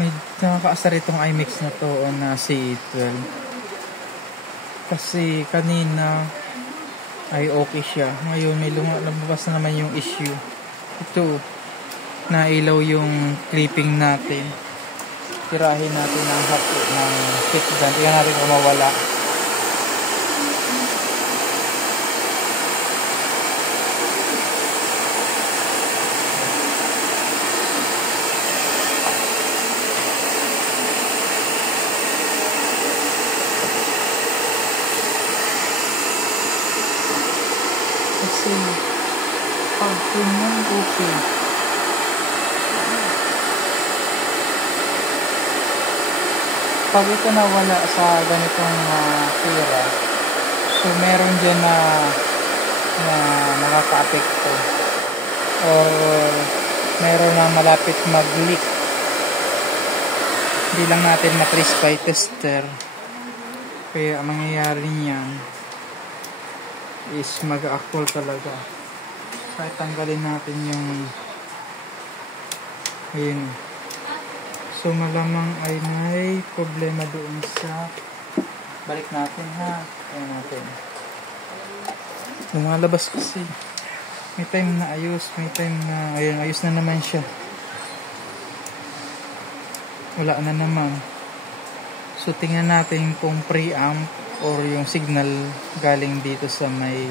May nakakaasar itong iMix na to o na C12. Kasi kanina ay okay siya. Ngayon may lumabas na naman yung issue. Ito, nailaw yung clipping natin. Tirahin natin ng heat gun. Tingnan natin kung mawala. Kasi pag ganyan okay. Pag ito nawala sa ganitong tira, so meron dyan na nakaka-apekto or meron na malapit mag-leak. Hindi lang natin matrace by tester. Kaya ang mangyayari niyan is mag-actual talaga. Kaya tanggalin natin yung ayun. So malamang ay may problema doon sa balik natin ha. Ayan natin. Lumalabas kasi. May time na ayos, may time na ayun, ayos na naman siya. Wala na naman. So tingnan natin kung preamp or yung signal galing dito sa may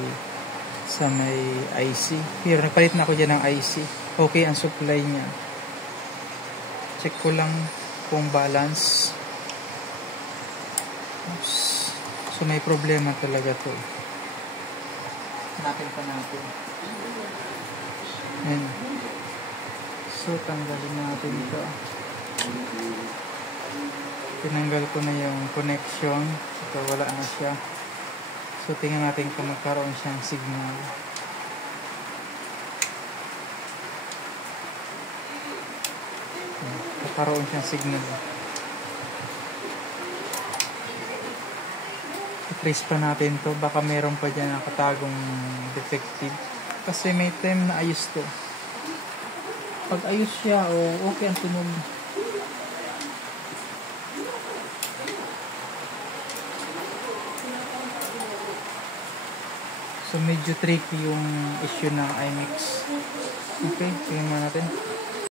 IC. Here, nagpalit na ako dyan ng IC. Okay ang supply niya. Check ko lang kung balance. Oops. So may problema talaga to. Hanapin pa natin. Ayan. So tanggalin natin ito. Tinanggal ko na yung connection. Ito wala na siya. So tingnan natin kung magkaroon siyang signal. Magkaroon siyang signal. I-trace pa natin to. Baka meron pa dyan nakatagong defective. Kasi may time na ayos to. Pag ayos siya, okay ang tunog. So medyo tricky yung issue ng iMix. Okay, tingnan natin.